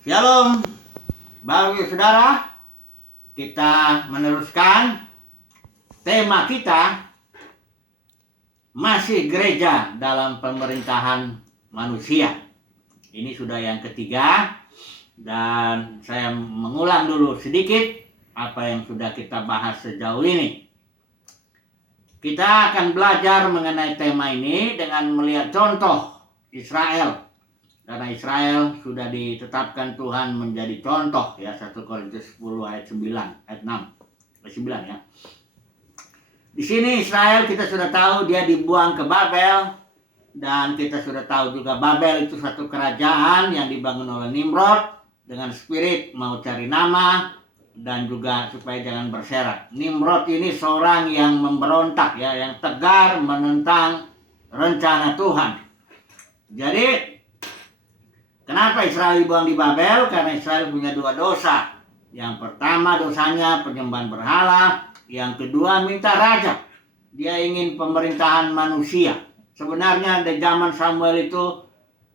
Shalom, Bapak Saudara, kita meneruskan tema kita masih gereja dalam pemerintahan manusia. Ini sudah yang ketiga dan saya mengulang dulu sedikit apa yang sudah kita bahas sejauh ini. Kita akan belajar mengenai tema ini dengan melihat contoh Israel. Karena Israel sudah ditetapkan Tuhan menjadi contoh ya, 1 Korintus 10 ayat 9, ayat 6, ayat 9 ya. Di sini Israel kita sudah tahu dia dibuang ke Babel, dan kita sudah tahu juga Babel itu satu kerajaan yang dibangun oleh Nimrod dengan spirit mau cari nama dan juga supaya jangan berserak. Nimrod ini seorang yang memberontak ya, yang tegar menentang rencana Tuhan. Jadi kenapa Israel dibuang di Babel? Karena Israel punya dua dosa. Yang pertama dosanya penyembahan berhala. Yang kedua minta raja. Dia ingin pemerintahan manusia. Sebenarnya di zaman Samuel itu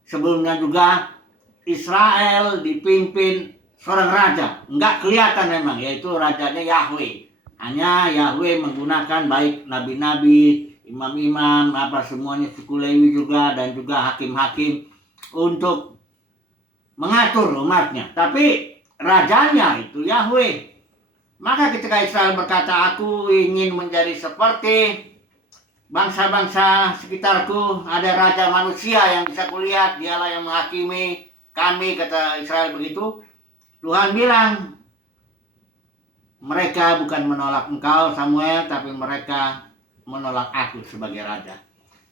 sebelumnya juga Israel dipimpin seorang raja. Enggak kelihatan memang, yaitu rajanya Yahweh. Hanya Yahweh menggunakan baik nabi-nabi, imam-imam, semuanya suku Lewi juga, dan juga hakim-hakim untuk mengatur umatnya, tapi rajanya itu Yahweh. Maka ketika Israel berkata, aku ingin menjadi seperti bangsa-bangsa sekitarku, ada raja manusia yang bisa kulihat, dialah yang menghakimi kami, kata Israel begitu. Tuhan bilang, mereka bukan menolak engkau Samuel, tapi mereka menolak aku sebagai raja.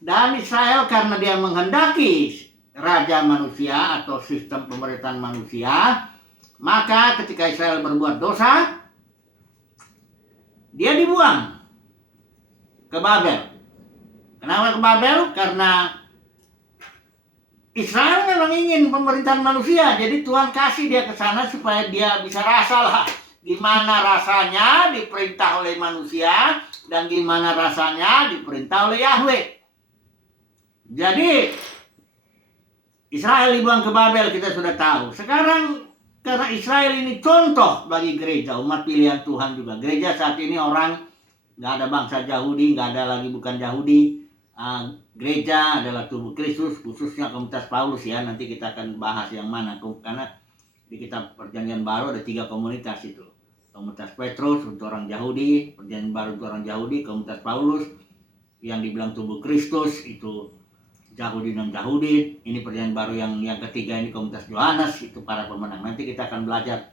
Dan Israel karena dia menghendaki raja manusia atau sistem pemerintahan manusia, maka ketika Israel berbuat dosa, dia dibuang ke Babel. Kenapa ke Babel? Karena Israel memang ingin pemerintahan manusia, jadi Tuhan kasih dia ke sana supaya dia bisa rasalah gimana rasanya diperintah oleh manusia dan gimana rasanya diperintah oleh Yahweh. Jadi Israel dibuang ke Babel kita sudah tahu. Sekarang karena Israel ini contoh bagi gereja, umat pilihan Tuhan juga. Gereja saat ini orang nggak ada bangsa Yahudi, nggak ada lagi bukan Yahudi. Gereja adalah tubuh Kristus, khususnya komunitas Paulus ya. Nanti kita akan bahas yang mana, karena di kitab Perjanjian Baru ada 3 komunitas itu. Komunitas Petrus untuk orang Yahudi, Perjanjian Baru untuk orang Yahudi, komunitas Paulus yang dibilang tubuh Kristus itu Yahudi non Yahudi. Ini perjanjian baru yang ketiga, ini komunitas Yohanes, itu para pemenang. Nanti kita akan belajar.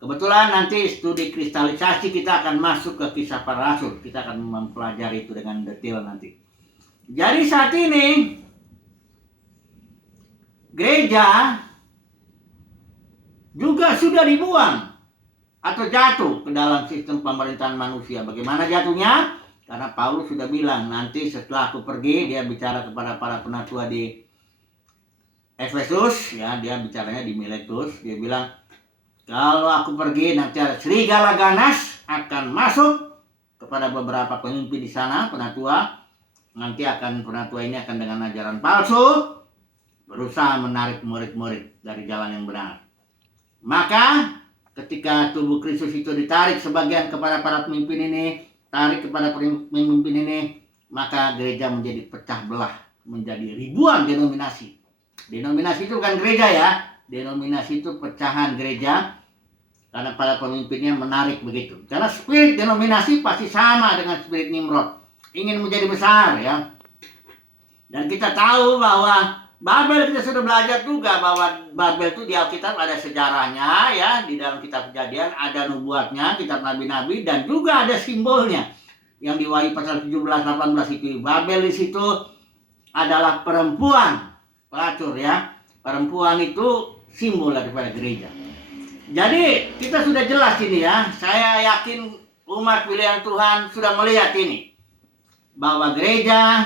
Kebetulan nanti studi kristalisasi kita akan masuk ke kisah para rasul. Kita akan mempelajari itu dengan detail nanti. Jadi saat ini gereja juga sudah dibuang atau jatuh ke dalam sistem pemerintahan manusia. Bagaimana jatuhnya? Karena Paulus sudah bilang, nanti setelah aku pergi, dia bicara kepada para penatua di Efesus, ya, dia bicaranya di Miletus, dia bilang, kalau aku pergi nanti ada serigala ganas akan masuk kepada beberapa pemimpin di sana, penatua. Nanti penatua ini akan dengan ajaran palsu berusaha menarik murid-murid dari jalan yang benar. Maka ketika tubuh Kristus itu ditarik sebagian kepada para pemimpin ini, tarik kepada pemimpin ini, maka gereja menjadi pecah belah, menjadi ribuan denominasi. Denominasi itu bukan gereja ya, denominasi itu pecahan gereja, karena para pemimpinnya menarik begitu. Karena spirit denominasi pasti sama dengan spirit Nimrod, ingin menjadi besar ya. Dan kita tahu bahwa Babel, kita sudah belajar juga bahwa Babel itu di Alkitab ada sejarahnya ya, di dalam kitab Kejadian ada nubuatnya, kitab nabi-nabi, dan juga ada simbolnya yang di Wahyu pasal 17-18 itu. Babel di situ adalah perempuan pelacur ya. Perempuan itu simbol daripada gereja. Jadi kita sudah jelas ini ya. Saya yakin umat pilihan Tuhan sudah melihat ini, bahwa gereja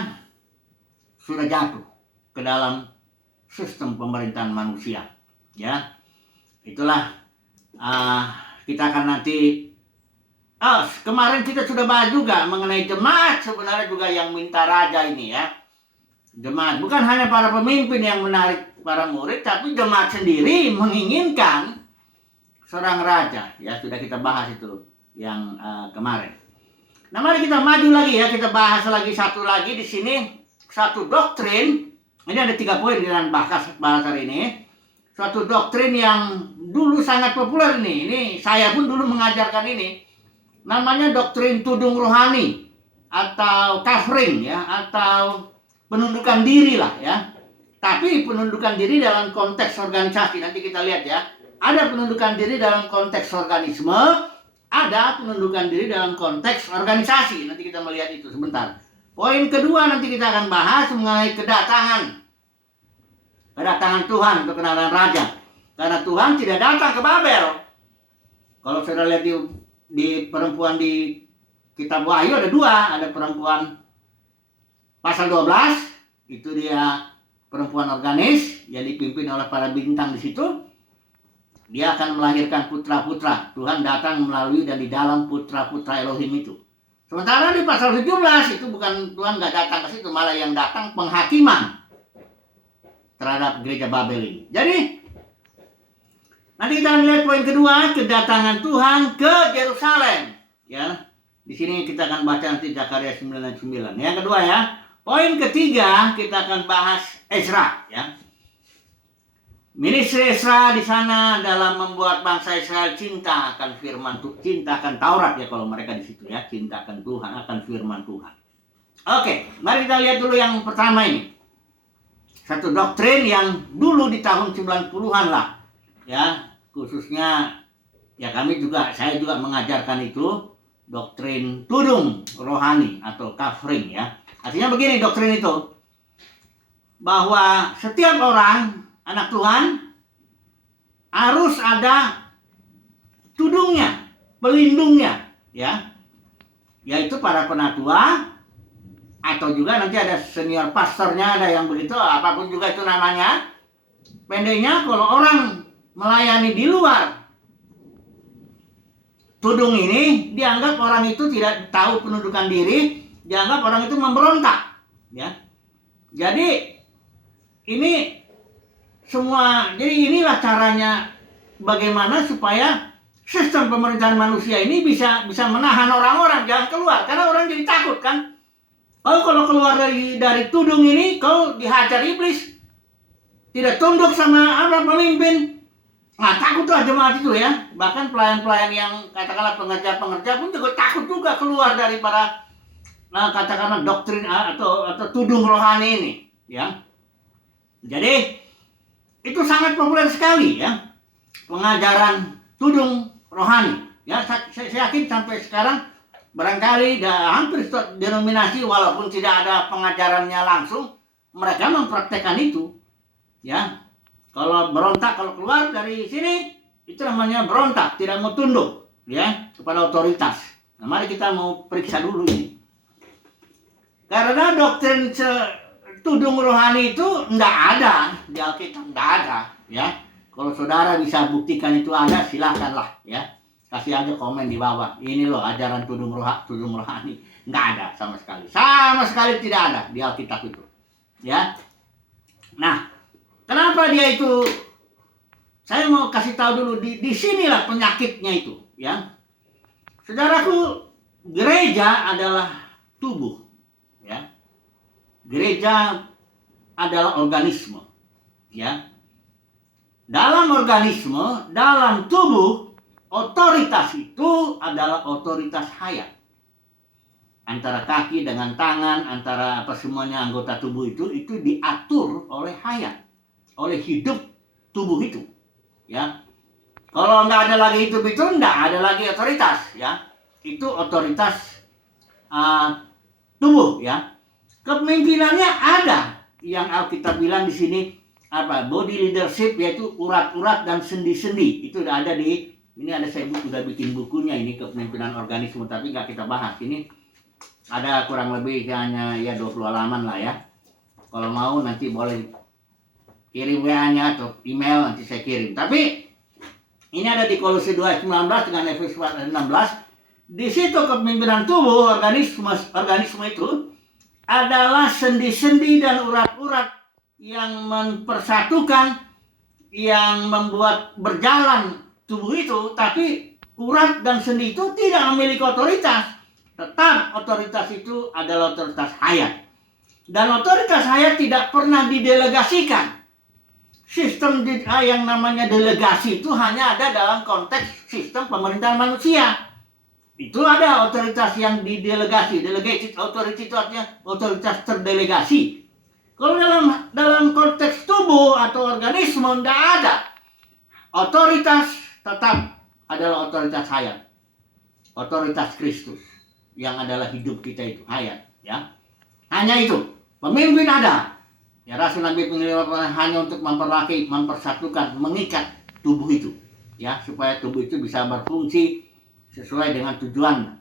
sudah jatuh ke dalam sistem pemerintahan manusia ya. Itulah kita akan nanti kemarin kita sudah bahas juga mengenai jemaat, sebenarnya juga yang minta raja ini ya. Jemaat bukan hanya para pemimpin yang menarik para murid, tapi jemaat sendiri menginginkan seorang raja. Ya, sudah kita bahas itu yang kemarin. Nah, mari kita maju lagi ya, kita bahas lagi satu lagi di sini, satu doktrin. Ini ada 3 poin di dalam bahas hari ini. Suatu doktrin yang dulu sangat populer ini. Ini saya pun dulu mengajarkan ini. Namanya doktrin tudung rohani atau covering ya, atau penundukan diri lah ya. Tapi penundukan diri dalam konteks organisasi, nanti kita lihat ya. Ada penundukan diri dalam konteks organisme, ada penundukan diri dalam konteks organisasi. Nanti kita melihat itu sebentar. Poin kedua nanti kita akan bahas mengenai kedatangan Tuhan untuk kenalan raja. Karena Tuhan tidak datang ke Babel. Kalau saudara lihat di perempuan di kitab Wahyu ada 2. Ada perempuan pasal 12, itu dia perempuan organis yang dipimpin oleh para bintang di situ. Dia akan melahirkan putra-putra. Tuhan datang melalui dan di dalam putra-putra Elohim itu. Sementara di pasal 17 itu bukan Tuhan nggak datang ke situ, malah yang datang penghakiman terhadap gereja Babel ini. Jadi nanti kita lihat poin kedua, kedatangan Tuhan ke Yerusalem. Ya, di sini kita akan baca nanti Zakaria 9:9. Yang kedua ya, poin ketiga kita akan bahas Ezra. Ya, ministry Ezra di sana dalam membuat bangsa Israel cinta akan firman Tuhan, cinta akan Taurat ya kalau mereka di situ ya, cinta akan Tuhan, akan firman Tuhan. Oke, mari kita lihat dulu yang pertama ini. Satu doktrin yang dulu di tahun 90-an lah. Ya, khususnya ya saya juga mengajarkan itu doktrin tudung rohani atau covering ya. Artinya begini doktrin itu, bahwa setiap orang anak Tuhan harus ada tudungnya, pelindungnya ya. Yaitu para penatua atau juga nanti ada senior pastornya, ada yang begitu, apapun juga itu namanya. Pendeknya kalau orang melayani di luar tudung ini, dianggap orang itu tidak tahu penundukan diri, dianggap orang itu memberontak ya. Jadi ini semua, jadi inilah caranya bagaimana supaya sistem pemerintahan manusia ini bisa menahan orang-orang jangan keluar, karena orang jadi takut kan. Kalau keluar dari tudung ini, kau dihajar iblis, tidak tunduk sama pemimpin. Nah, takutlah jemaat itu ya. Bahkan pelayan-pelayan yang katakanlah pengerja-pengerja pun juga takut juga keluar daripada katakanlah doktrin atau tudung rohani ini ya. Jadi itu sangat populer sekali ya, pengajaran tudung rohani ya. Saya yakin sampai sekarang barangkali hampir setiap denominasi walaupun tidak ada pengajarannya langsung, mereka mempraktekkan itu ya. Kalau berontak, kalau keluar dari sini, itu namanya berontak, tidak mau tunduk ya kepada otoritas. Nah, mari kita mau periksa dulu ini. Karena doktrin tudung rohani itu enggak ada di Alkitab, enggak ada ya. Kalau saudara bisa buktikan itu ada, silakanlah ya. Kasih aja komen di bawah. Ini loh ajaran tudung rohani. Enggak ada sama sekali. Sama sekali tidak ada di Alkitab itu. Ya. Nah, kenapa dia itu? Saya mau kasih tahu dulu di sinilah penyakitnya itu, ya. Saudaraku, gereja adalah tubuh, ya. Gereja adalah organisme, ya. Dalam organisme, dalam tubuh, otoritas itu adalah otoritas hayat. Antara kaki dengan tangan, antara semuanya anggota tubuh itu diatur oleh hayat, oleh hidup tubuh itu, ya. Kalau nggak ada lagi hidup itu, nggak ada lagi otoritas, ya. Itu otoritas tubuh, ya. Kepemimpinannya ada, yang Alkitab bilang di sini body leadership, yaitu urat-urat dan sendi-sendi. Itu udah ada ini ada saya sudah bikin bukunya ini, kepemimpinan organisme, tapi nggak kita bahas ini. Ada kurang lebih hanya 20 halaman lah ya. Kalau mau nanti boleh kirim WA-nya atau email, nanti saya kirim. Tapi ini ada di Kolose 2:19 dengan Efesus 4:16. Di situ kepemimpinan tubuh, organisme itu adalah sendi-sendi dan urat-urat yang mempersatukan, yang membuat berjalan tubuh itu, tapi urat dan sendi itu tidak memiliki otoritas. Tetap otoritas itu adalah otoritas hayat. Dan otoritas hayat tidak pernah didelegasikan. Sistem yang namanya delegasi itu hanya ada dalam konteks sistem pemerintahan manusia. Itu ada otoritas yang didelegasi. Delegated authority itu artinya otoritas terdelegasi. Kalau dalam konteks tubuh atau organisme tidak ada. Otoritas tetap adalah otoritas hayat. Otoritas Kristus yang adalah hidup kita itu hayat, ya. Hanya itu. Pemimpin ada. Ya, Rasul Nabi pengirim hanya untuk mempersatukan, mengikat tubuh itu, ya, supaya tubuh itu bisa berfungsi sesuai dengan tujuannya.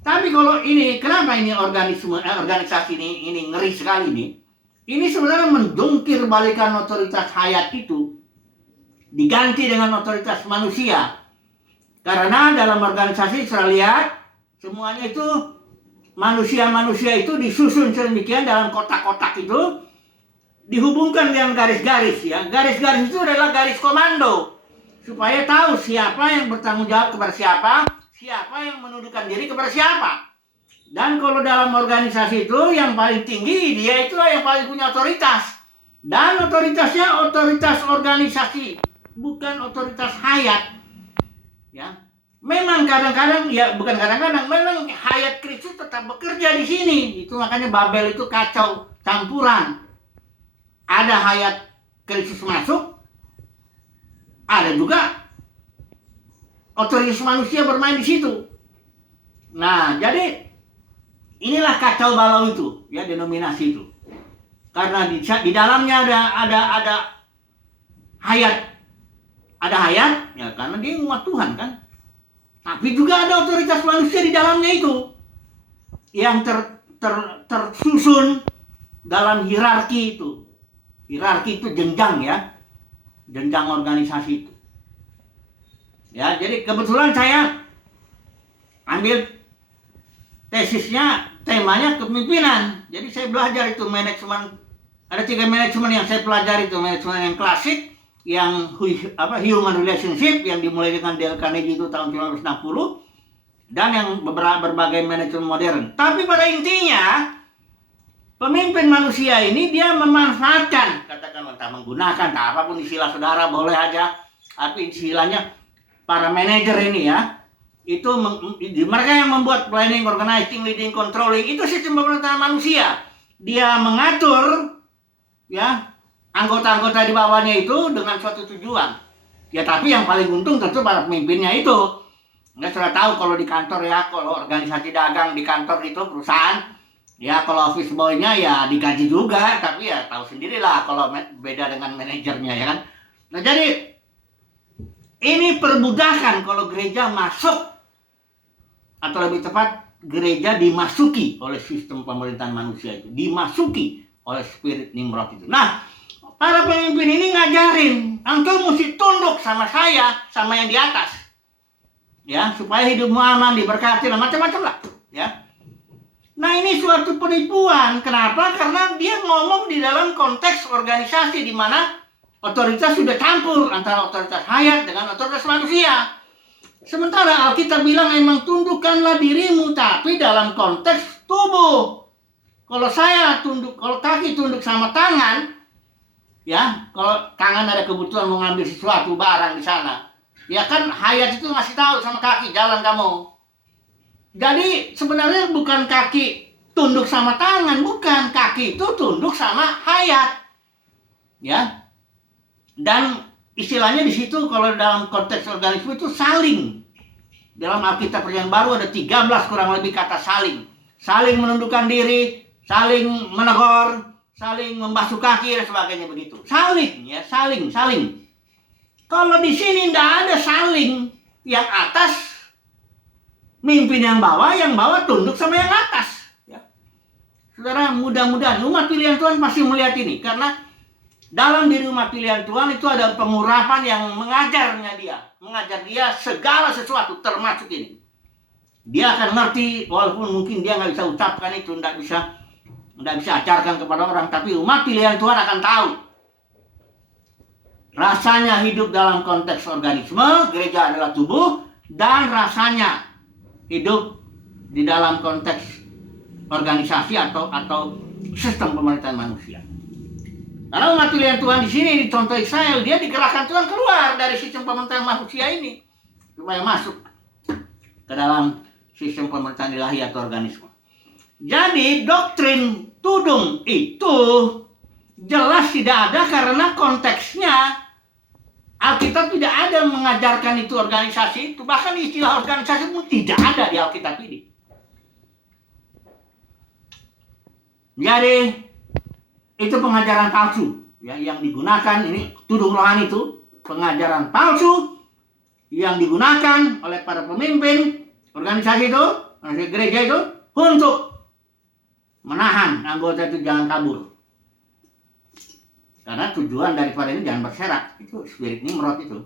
Tapi kalau ini, kenapa ini organisasi ini ngeri sekali nih? Ini sebenarnya mendongkir balikan otoritas hayat itu, diganti dengan otoritas manusia. Karena dalam organisasi saya lihat semuanya itu manusia-manusia itu disusun sedemikian dalam kotak-kotak itu, dihubungkan dengan garis-garis, ya. Garis-garis itu adalah garis komando supaya tahu siapa yang bertanggung jawab kepada siapa, siapa yang menundukkan diri kepada siapa. Dan kalau dalam organisasi itu yang paling tinggi dia itu yang paling punya otoritas. Dan otoritasnya otoritas organisasi, bukan otoritas hayat. Ya. Memang kadang-kadang, ya bukan kadang-kadang, memang hayat Kristus tetap bekerja di sini. Itu makanya Babel itu kacau, campuran. Ada hayat Kristus masuk, ada juga otoritas manusia bermain di situ. Nah, jadi inilah kacau balau itu, ya, denominasi itu. Karena di dalamnya ada hayat, ya, karena dia umat Tuhan kan. Tapi juga ada otoritas manusia di dalamnya itu yang tersusun dalam hierarki itu. Hierarki itu jenjang, ya, jenjang organisasi itu. Ya, jadi kebetulan saya ambil tesisnya, temanya kepemimpinan. Jadi saya belajar itu manajemen. Ada 3 manajemen yang saya pelajari itu, manajemen yang klasik, yang human relationship yang dimulai dengan Dale Carnegie itu tahun 1960, dan yang berbagai manajemen modern. Tapi pada intinya pemimpin manusia ini dia memanfaatkan, katakan entah menggunakan, entah apapun istilah saudara boleh aja, tapi istilahnya para manajer ini, ya, itu mereka yang membuat planning, organizing, leading, controlling, itu sistem pemerintahan manusia. Dia mengatur, ya, anggota-anggota di bawahnya itu dengan suatu tujuan. Ya, tapi yang paling untung tentu para pemimpinnya itu. Nggak sudah tahu kalau di kantor, ya, kalau organisasi dagang di kantor itu perusahaan, ya, kalau office boy-nya ya digaji juga, tapi ya tahu sendirilah kalau beda dengan manajernya, ya kan. Nah, jadi ini perbudakan kalau gereja masuk, atau lebih tepat gereja dimasuki oleh sistem pemerintahan manusia itu, dimasuki oleh spirit Nimrod itu. Nah, para pemimpin ini ngajarin, engkau mesti tunduk sama saya, sama yang di atas, ya, supaya hidupmu aman, diberkati, macam-macam lah, ya. Nah, ini suatu penipuan. Kenapa? Karena dia ngomong di dalam konteks organisasi di mana otoritas sudah campur antara otoritas hayat dengan otoritas manusia. Sementara Alkitab bilang emang tundukkanlah dirimu, tapi dalam konteks tubuh. Kalau saya tunduk, kalau kaki tunduk sama tangan, ya, kalau tangan ada kebutuhan mau ngambil sesuatu barang di sana, ya kan hayat itu ngasih tahu sama kaki, jalan kamu. Jadi sebenarnya bukan kaki tunduk sama tangan, bukan, kaki itu tunduk sama hayat, ya. Dan istilahnya di situ kalau dalam konteks organisme itu saling. Dalam Alkitab Perjanjian Baru ada 13 kurang lebih kata saling. Saling menundukkan diri, saling menegur, saling membasuh kaki dan sebagainya begitu. Saling, ya, saling. Kalau di sini tidak ada saling, yang atas mimpin yang bawah tunduk sama yang atas, ya. Saudara, mudah-mudahan umat pilihan Tuhan pasti melihat ini, karena dalam diri umat pilihan Tuhan itu ada pengurapan yang mengajar dia segala sesuatu, termasuk ini. Dia akan ngerti, walaupun mungkin dia nggak bisa ucapkan itu, nggak bisa nggak bisa ajarkan kepada orang, tapi umat pilihan Tuhan akan tahu rasanya hidup dalam konteks organisme, gereja adalah tubuh, dan rasanya hidup di dalam konteks organisasi atau sistem pemerintahan manusia. Karena umat pilihan Tuhan di sini, di contoh Israel, dia digerakkan Tuhan keluar dari sistem pemerintahan manusia ini supaya masuk ke dalam sistem pemerintahan ilahi atau organisme. Jadi doktrin tudung itu jelas tidak ada karena konteksnya Alkitab tidak ada mengajarkan itu organisasi itu. Bahkan istilah organisasi pun tidak ada di Alkitab ini. Jadi itu pengajaran palsu ya, yang digunakan ini tudung rohani itu pengajaran palsu yang digunakan oleh para pemimpin organisasi itu, gereja itu untuk menahan anggota itu jangan kabur. Karena tujuan daripada ini jangan berserak. Itu spirit Nimrod itu.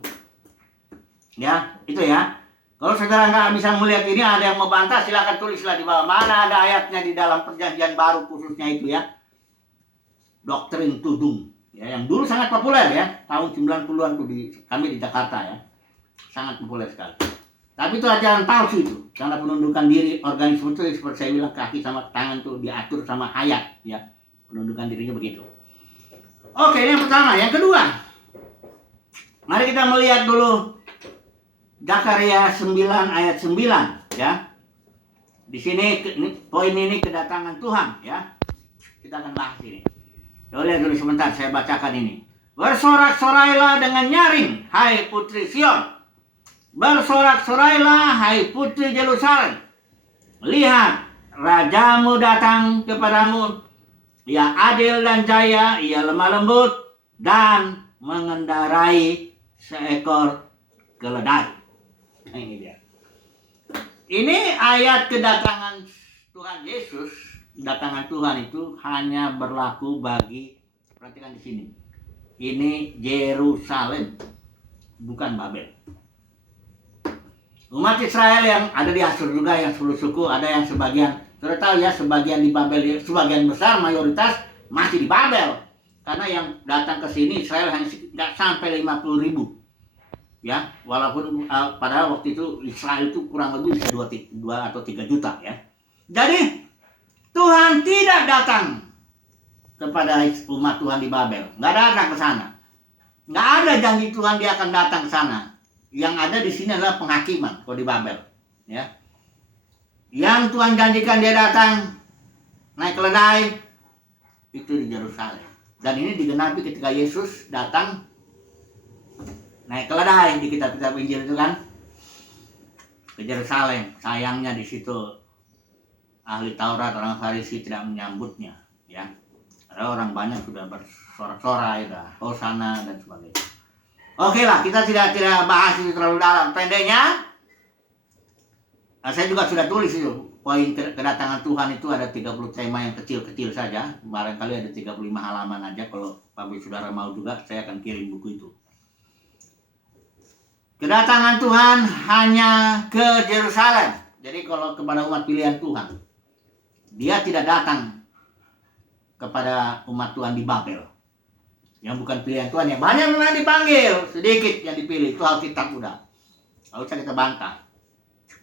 Ya, itu ya. Kalau saudara nggak bisa melihat ini, ada yang mau bantah, silakan tulislah di bawah. Mana ada ayatnya di dalam perjanjian baru khususnya itu ya. Doktrin tudung. Ya, yang dulu sangat populer ya. Tahun 90-an tuh kami di Jakarta ya. Sangat populer sekali. Tapi itu ajaran palsu itu. Karena penundukan diri organisme itu seperti saya bilang, kaki sama tangan tuh diatur sama ayat ya. Penundukan dirinya begitu. Oke, ini yang pertama. Yang kedua, mari kita melihat dulu Zakaria 9 ayat 9 ya. Di sini poin ini kedatangan Tuhan ya. Kita akan bahas ini. Coba lihat dulu sebentar, saya bacakan ini. Bersorak-sorailah dengan nyaring, hai putri Sion. Bersorak-sorailah, hai putri Yerusalem. Lihat, rajamu datang kepadamu. Ia adil dan jaya, ia lemah lembut dan mengendarai seekor keledai. Nah, ini dia. Ini ayat kedatangan Tuhan Yesus. Kedatangan Tuhan itu hanya berlaku bagi, perhatikan di sini. Ini Yerusalem, bukan Babel. Umat Israel yang ada di Asyur juga, yang 10 suku, ada yang sebagian, sudah tahu ya, sebagian di Babel, sebagian besar mayoritas masih di Babel. Karena yang datang ke sini Israel hanya nggak sampai 50.000. Ya, walaupun padahal waktu itu Israel itu kurang lebih bisa 2 atau 3 juta ya. Jadi Tuhan tidak datang kepada umat Tuhan di Babel, nggak datang ke sana. Nggak ada janji Tuhan dia akan datang ke sana. Yang ada di sini adalah penghakiman kalau di Babel, ya. Yang Tuhan janjikan dia datang naik keledai itu di Yerusalem. Dan ini digenapi ketika Yesus datang naik keledai di kitab-kitab Injil itu kan ke Yerusalem. Sayangnya di situ ahli Taurat, orang Farisi tidak menyambutnya, ya. Ada orang banyak sudah bersorak-sorai, dah hosana dan sebagainya. Oke lah, kita tidak bahas itu terlalu dalam. Pendeknya, saya juga sudah tulis itu. Poin kedatangan Tuhan itu ada 30 tema yang kecil-kecil saja. Barangkali ada 35 halaman aja. Kalau Bapak Saudara mau juga, saya akan kirim buku itu. Kedatangan Tuhan hanya ke Yerusalem. Jadi kalau kepada umat pilihan Tuhan, dia tidak datang kepada umat Tuhan di Babel. Yang bukan pilihan Tuhan, yang banyak memang dipanggil, sedikit yang dipilih. Itu Alkitab udah. Kalau usah kita bantah.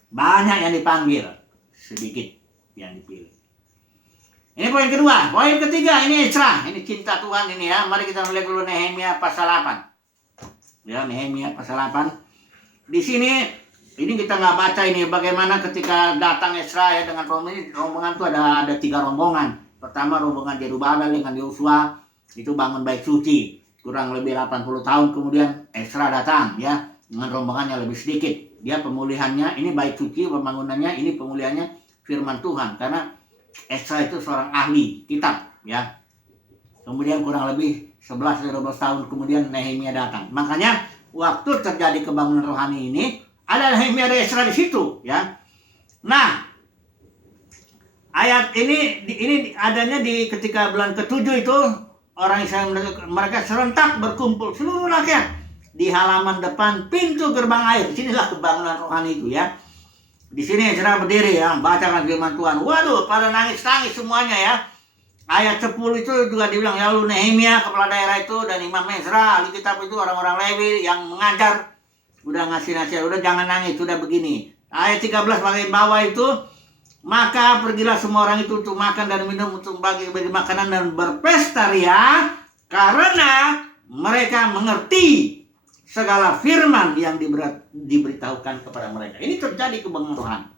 Banyak yang dipanggil, sedikit yang dipilih. Ini poin kedua. Poin ketiga, ini Ezra. Ini cinta Tuhan ini ya. Mari kita melihat dulu Nehemia pasal 8. Ya, Nehemia pasal 8. Di sini, ini kita nggak baca ini bagaimana ketika datang Ezra ya dengan rombongan itu ada 3 rombongan. Pertama rombongan Zerubabel dengan Yosua itu bangun bait suci. Kurang lebih 80 tahun kemudian Ezra datang ya dengan rombongannya lebih sedikit. Dia pemulihannya ini bait suci, pembangunannya ini pemulihannya firman Tuhan karena Ezra itu seorang ahli kitab ya. Kemudian kurang lebih 11-12 tahun kemudian Nehemia datang. Makanya waktu terjadi kebangunan rohani ini ada Nehemia dan Ezra di situ ya. Nah, ayat ini adanya di ketika bulan ke-7 itu orang Israel mereka serentak berkumpul seluruh rakyat di halaman depan pintu gerbang air. Sinilah kebangunan rohani itu ya. Di sini Ezra berdiri ya, bacakan firman Tuhan. Waduh, pada nangis-nangis semuanya ya. ayat 10 itu juga dibilang, ya lalu Nehemia kepala daerah itu dan Imam Ezra ahli kitab itu orang-orang Lewi yang mengajar, udah ngasih nasihat, udah jangan nangis, sudah begini. Ayat 13 bagian bawah itu, maka pergilah semua orang itu untuk makan dan minum, untuk bagi-bagi makanan dan berpesta ria, karena mereka mengerti segala firman yang diberitahukan kepada mereka. Ini terjadi kebangunan rohani.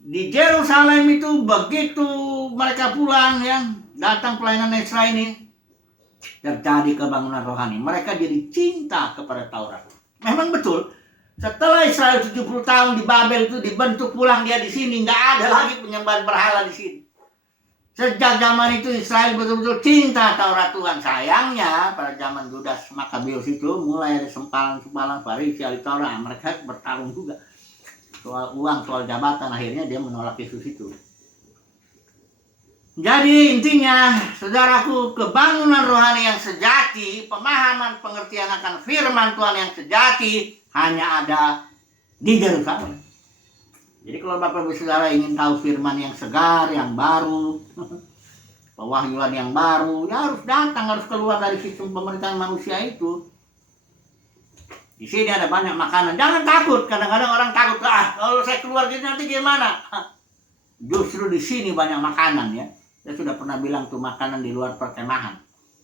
Di Yerusalem itu begitu mereka pulang ya, datang pelayanan Ezra ini, terjadi kebangunan rohani. Mereka jadi cinta kepada Taurat. Memang betul, setelah Israel 70 tahun di Babel itu dibentuk pulang dia di sini, nggak ada lagi penyembahan berhala di sini. Sejak zaman itu Israel betul-betul cinta Taurat Tuhan. Sayangnya pada zaman Yudas Makabeus itu mulai ada sempalan-sempalan Farisi ahli Taurat, mereka bertarung juga soal uang, soal jabatan. Akhirnya dia menolak Yesus itu. Jadi intinya, saudaraku, kebangunan rohani yang sejati, pemahaman pengertian akan firman Tuhan yang sejati hanya ada di Yerusalem. Jadi kalau Bapak Ibu Saudara ingin tahu firman yang segar, yang baru, pewahyuan yang baru, ya harus datang, harus keluar dari sistem pemerintahan manusia itu. Di sini ada banyak makanan. Jangan takut. Kadang-kadang orang takut, kalau saya keluar gitu nanti gimana? Justru di sini banyak makanan ya. Saya sudah pernah bilang tuh, makanan di luar perkemahan.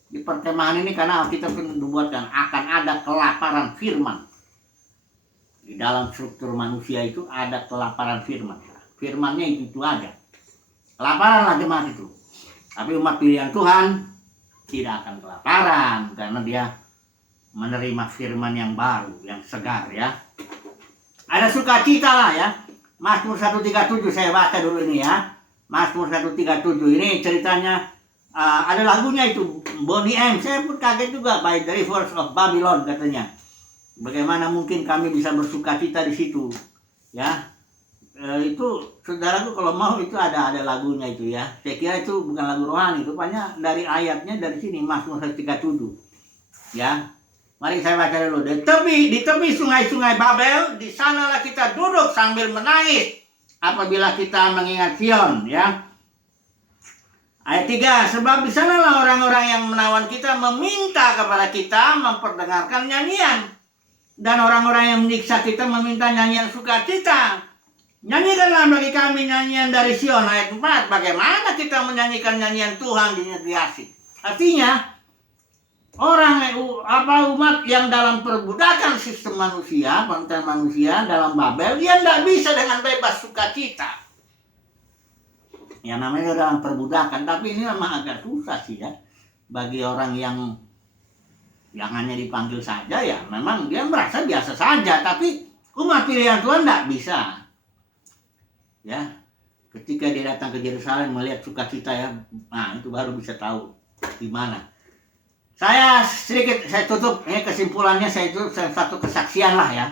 Di perkemahan ini karena Alkitab membuatkan akan ada kelaparan firman. Di dalam struktur manusia itu ada kelaparan firman. Firmannya itu aja. Kelaparan lah jemaat itu. Tapi umat pilihan Tuhan tidak akan kelaparan karena dia menerima firman yang baru, yang segar ya. Ada sukacita lah ya. Mazmur 137 saya baca dulu ini ya. Mazmur 137 ini ceritanya ada lagunya itu, Bonnie M. Saya pun kaget juga, By the Rivers of Babylon katanya. Bagaimana mungkin kami bisa bersukacita di situ ya. Itu saudaraku kalau mau itu ada lagunya itu ya. Saya kira itu bukan lagu rohani, rupanya dari ayatnya dari sini, Mazmur 137 ya. Mari saya baca dulu. Di tepi sungai-sungai Babel, di sanalah kita duduk sambil menangis apabila kita mengingat Sion ya. Ayat 3, sebab di sanalah orang-orang yang menawan kita meminta kepada kita memperdengarkan nyanyian, dan orang-orang yang menyiksa kita meminta nyanyian sukacita. Nyanyikanlah bagi kami nyanyian dari Sion. Ayat 4, bagaimana kita menyanyikan nyanyian Tuhan di negeri asing. Artinya umat yang dalam perbudakan sistem manusia, pemerintahan manusia dalam Babel, dia tidak bisa dengan bebas sukacita. Ya namanya dalam perbudakan, tapi ini memang agak susah sih ya. Bagi orang yang hanya dipanggil saja ya, memang dia merasa biasa saja, tapi umat pilihan Tuhan tidak bisa. Ya, ketika dia datang ke Yerusalem melihat sukacita ya, nah itu baru bisa tahu di mana. Saya tutup ini kesimpulannya, saya tutup satu kesaksian lah ya.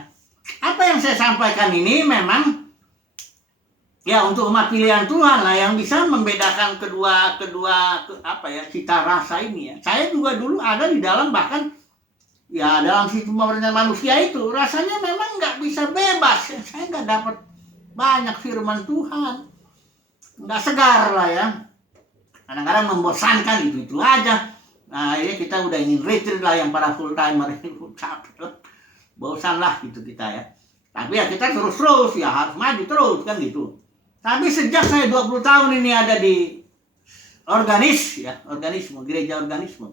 Apa yang saya sampaikan ini memang ya untuk umat pilihan Tuhan lah yang bisa membedakan kedua cita rasa ini ya. Saya juga dulu ada di dalam, bahkan ya dalam sistem pemerintahan manusia itu rasanya memang nggak bisa bebas. Saya nggak dapat banyak firman Tuhan, nggak segar lah ya. Kadang-kadang membosankan itu aja. Nah ini kita udah ingin retreat lah, yang para full timer ini capek, bosan lah gitu kita ya. Tapi ya kita terus ya, harus maju terus kan gitu. Tapi sejak saya 20 tahun ini ada di gereja organisme.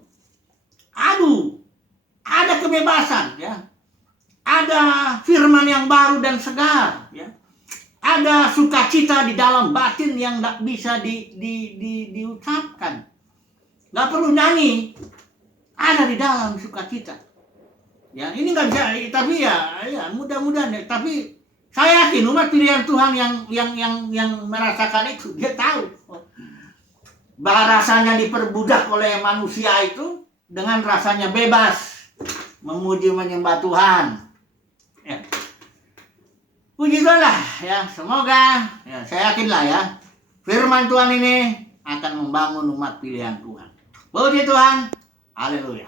Ada kebebasan ya. Ada firman yang baru dan segar ya. Ada sukacita di dalam batin yang enggak bisa diucapkan. Nggak perlu nyanyi, ada di dalam sukacita. Ya, ini nggak bisa, tapi ya mudah-mudahan. Tapi saya yakin umat pilihan Tuhan yang merasakan itu, dia tahu bahwa rasanya diperbudak oleh manusia itu dengan rasanya bebas memuji menyembah Tuhan. Ya. Puji Tuhan lah ya, semoga ya, saya yakin lah ya, firman Tuhan ini akan membangun umat pilihan Tuhan. Puji Tuhan, haleluya.